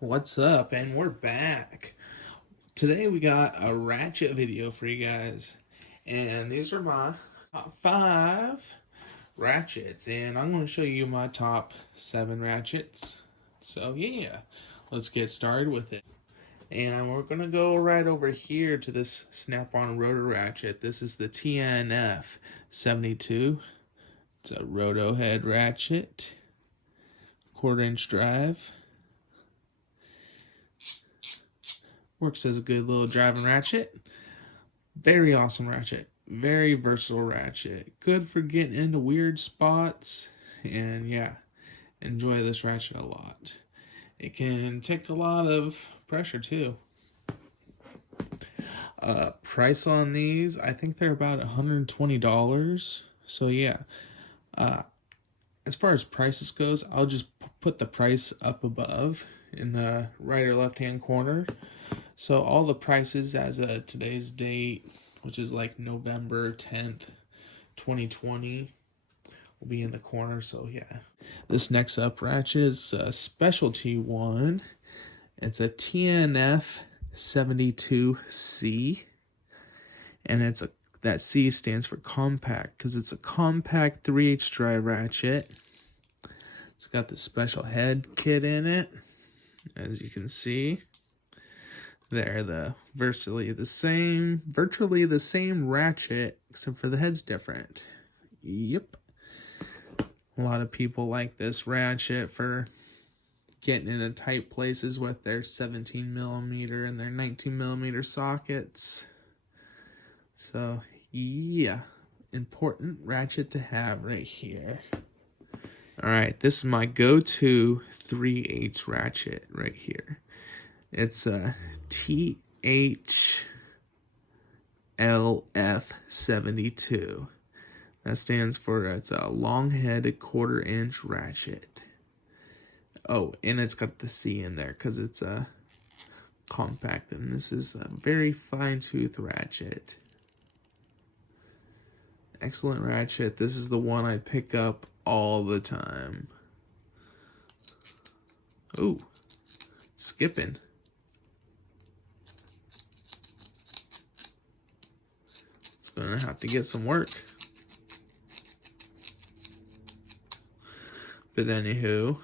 What's up? And we're back. Today we got a Ratchet video for you guys. And these are my top 5 Ratchets. And I'm going to show you my top 7 Ratchets. So yeah, let's get started with it. And we're going to go right over here to this SnapOn rotor ratchet. This is the TNF 72. It's a roto head ratchet. 1/4-inch drive. Works as a good little driving ratchet. Very awesome ratchet. Very versatile ratchet. Good for getting into weird spots. And yeah, enjoy this ratchet a lot. It can take a lot of pressure too. Price on these, I think they're about $120. So yeah. As far as prices goes, I'll just put the price up above in the right or left hand corner. So all the prices as of today's date, which is like November 10th, 2020, will be in the corner. So yeah. This next up ratchet is a specialty one. It's a TNF 72C. And that C stands for compact because it's a compact 3H drive ratchet. It's got the special head kit in it, as you can see. They're virtually the same ratchet, except for the head's different. Yep. A lot of people like this ratchet for getting into tight places with their 17mm and their 19mm sockets. So yeah, important ratchet to have right here. Alright, this is my go-to 3/8 ratchet right here. It's a THLF72. That stands for, it's a long-headed 1/4-inch ratchet. Oh, and it's got the C in there because it's a compact, and this is a very fine-tooth ratchet. Excellent ratchet. This is the one I pick up all the time. Ooh, skipping. It's gonna have to get some work. But anywho,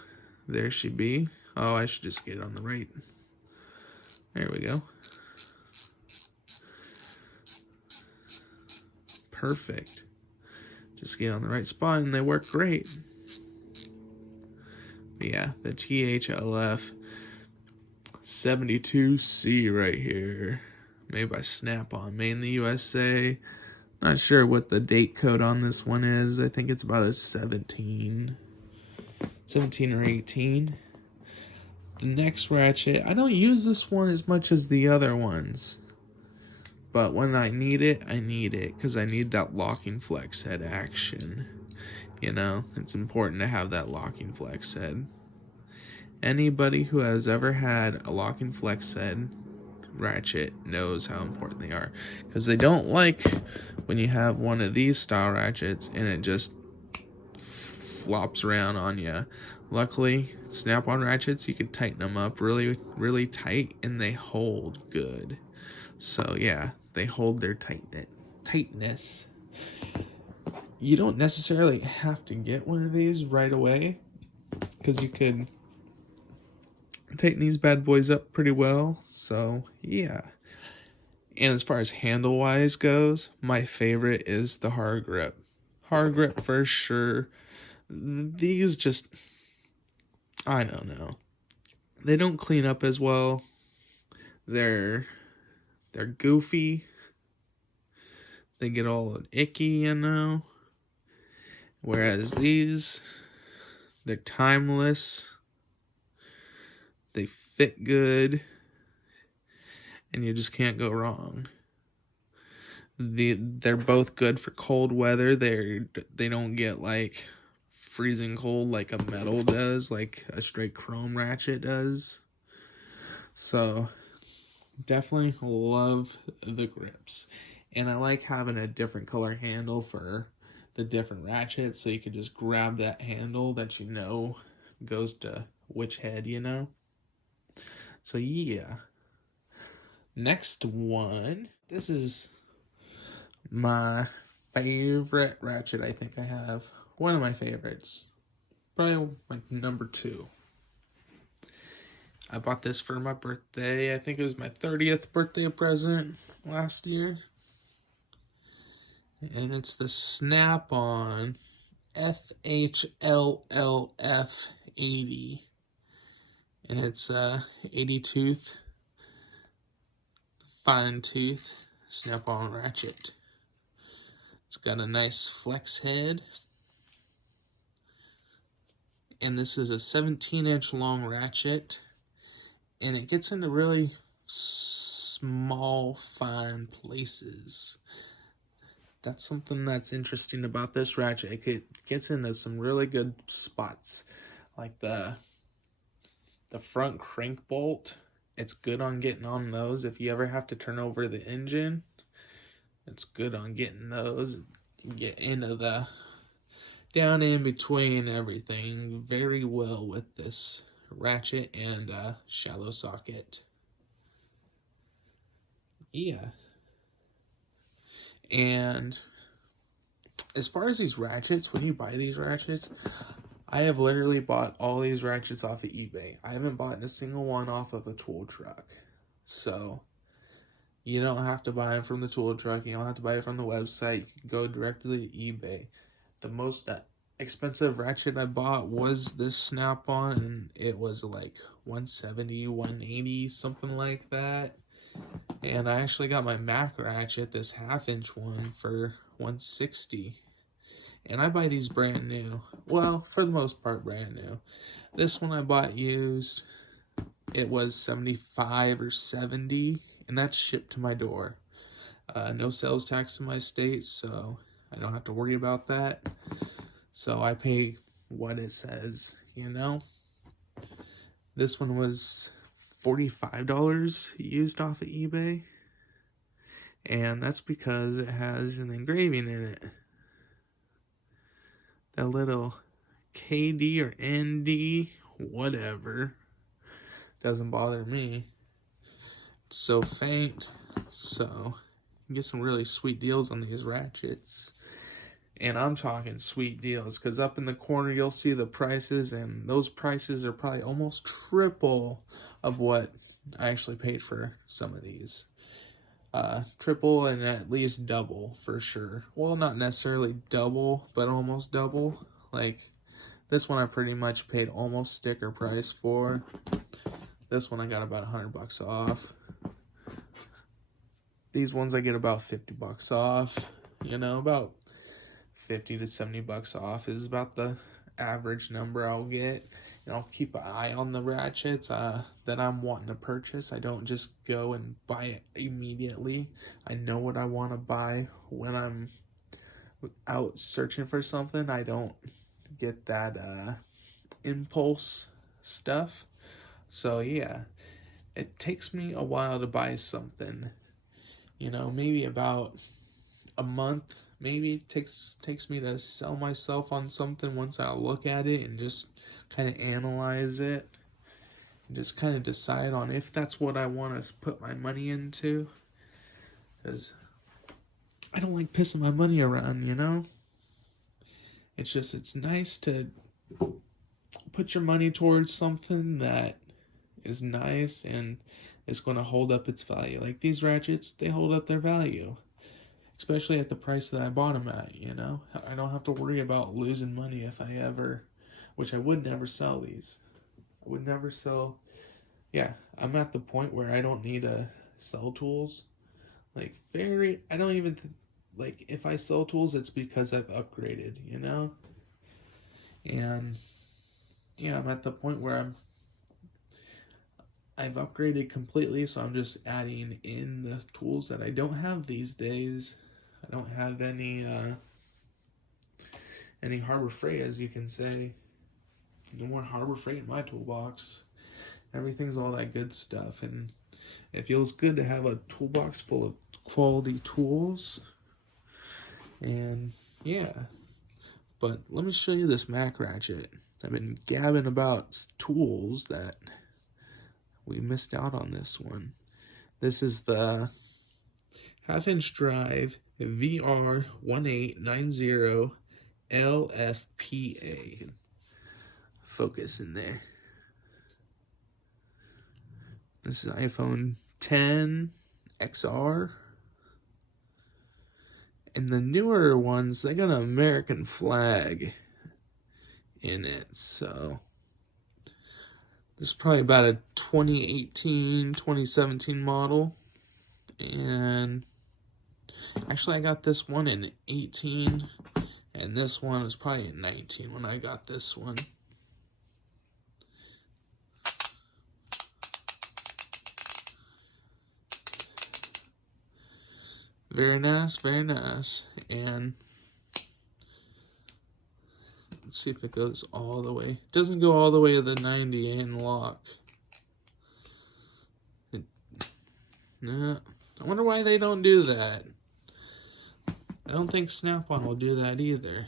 there she be. Oh, I should just get it on the right. There we go. Perfect. Just get on the right spot and they work great. But yeah, the THLF 72C right here. Made by SnapOn, made in the USA. Not sure what the date code on this one is. I think it's about a 17 or 18. The next ratchet, I don't use this one as much as the other ones. But when I need it, because I need that locking flex head action. You know, it's important to have that locking flex head. Anybody who has ever had a locking flex head ratchet knows how important they are. Because they don't like when you have one of these style ratchets and it just flops around on you. Luckily, SnapOn ratchets, you can tighten them up really, really tight and they hold good. So yeah, they hold their tightness. You don't necessarily have to get one of these right away, because you could tighten these bad boys up pretty well. So yeah. And as far as handle wise goes, my favorite is the hard grip. Hard grip for sure. These just, I don't know. They don't clean up as well. They're goofy. They get all icky, you know. Whereas these, they're timeless. They fit good. And you just can't go wrong. They're both good for cold weather. They don't get like freezing cold like a metal does, like a straight chrome ratchet does. So definitely love the grips. And I like having a different color handle for the different ratchets, so you can just grab that handle that you know goes to which head, you know. So yeah. Next one. This is my favorite ratchet I think I have. One of my favorites. Probably like number 2. I bought this for my birthday. I think it was my 30th birthday present last year. And it's the SnapOn FHLLF 80. And it's a 80 tooth, fine tooth snap-on ratchet. It's got a nice flex head. And this is a 17-inch long ratchet. And it gets into really small, fine places. That's something that's interesting about this ratchet. It gets into some really good spots. Like the front crank bolt. It's good on getting on those. If you ever have to turn over the engine, it's good on getting those. You get into the down in between everything very well with this ratchet and shallow socket. Yeah. And as far as these ratchets, when you buy these ratchets, I have literally bought all these ratchets off of eBay. I haven't bought a single one off of a tool truck. So you don't have to buy them from the tool truck. You don't have to buy it from the website. You can go directly to eBay. The most expensive ratchet I bought was this Snap-on, and it was like $170, $180, something like that. And I actually got my Mac ratchet, this 1/2-inch one, for $160. And I buy these brand new. Well, for the most part, brand new. This one I bought used. It was $75 or $70, and that's shipped to my door. No sales tax in my state, so I don't have to worry about that. So I pay what it says, you know. This one was $45 used off of eBay. And that's because it has an engraving in it. That little KD or ND, whatever, doesn't bother me. It's so faint, so you can get some really sweet deals on these ratchets. And I'm talking sweet deals, because up in the corner you'll see the prices, and those prices are probably almost triple of what I actually paid for some of these. Triple and at least double for sure. Well, not necessarily double, but almost double. Like this one I pretty much paid almost sticker price for. This one I got about $100 off. These ones I get about $50 off. You know, about $50 to $70 off is about the average number I'll get. And I'll keep an eye on the ratchets that I'm wanting to purchase. I don't just go and buy it immediately. I know what I want to buy when I'm out searching for something. I don't get that impulse stuff. So yeah, it takes me a while to buy something. You know, maybe about a month. Maybe it takes me to sell myself on something once I look at it and just kind of analyze it and just kind of decide on if that's what I want to put my money into. Because I don't like pissing my money around, you know? It's nice to put your money towards something that is nice and is going to hold up its value. Like these ratchets, they hold up their value. Especially at the price that I bought them at, you know? I don't have to worry about losing money if I ever, which I would never sell these. I would never sell, yeah, I'm at the point where I don't need to sell tools. Like, I don't even, like, if I sell tools, it's because I've upgraded, you know? And, yeah, I'm at the point where I've upgraded completely, so I'm just adding in the tools that I don't have these days. I don't have any Harbor Freight, as you can say. No more Harbor Freight in my toolbox. Everything's all that good stuff, and it feels good to have a toolbox full of quality tools. And yeah, but let me show you this Mac ratchet. I've been gabbing about tools that we missed out on this one. This is the half-inch drive VR1890 LFPA. Focus in there. This is iPhone 10 XR. And the newer ones, they got an American flag in it. So this is probably about a 2018, 2017 model. And actually I got this one in 18. And this one was probably in 19 when I got this one. Very nice, very nice. And let's see if it goes all the way. It doesn't go all the way to the 90 and lock. No, I wonder why they don't do that. I don't think SnapOn will do that either.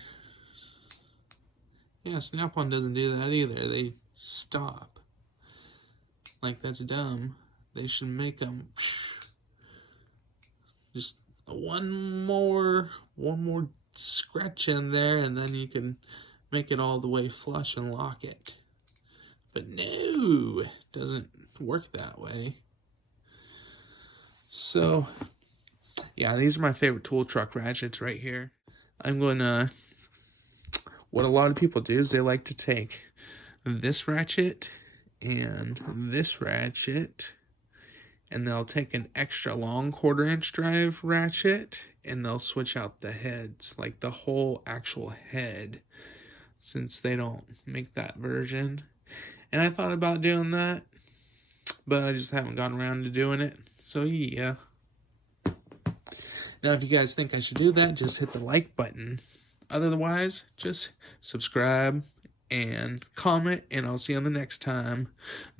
Yeah, SnapOn doesn't do that either. They stop. Like, that's dumb. They should make them just one more scratch in there, and then you can make it all the way flush and lock it. But no, it doesn't work that way. So yeah, these are my favorite tool truck ratchets right here. I'm gonna, what a lot of people do is they like to take this ratchet and this ratchet, and they'll take an extra long 1/4-inch drive ratchet, and they'll switch out the heads, like the whole actual head, since they don't make that version. And I thought about doing that, but I just haven't gotten around to doing it. So yeah. Now if you guys think I should do that, just hit the like button. Otherwise, just subscribe and comment, and I'll see you on the next time.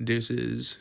Deuces.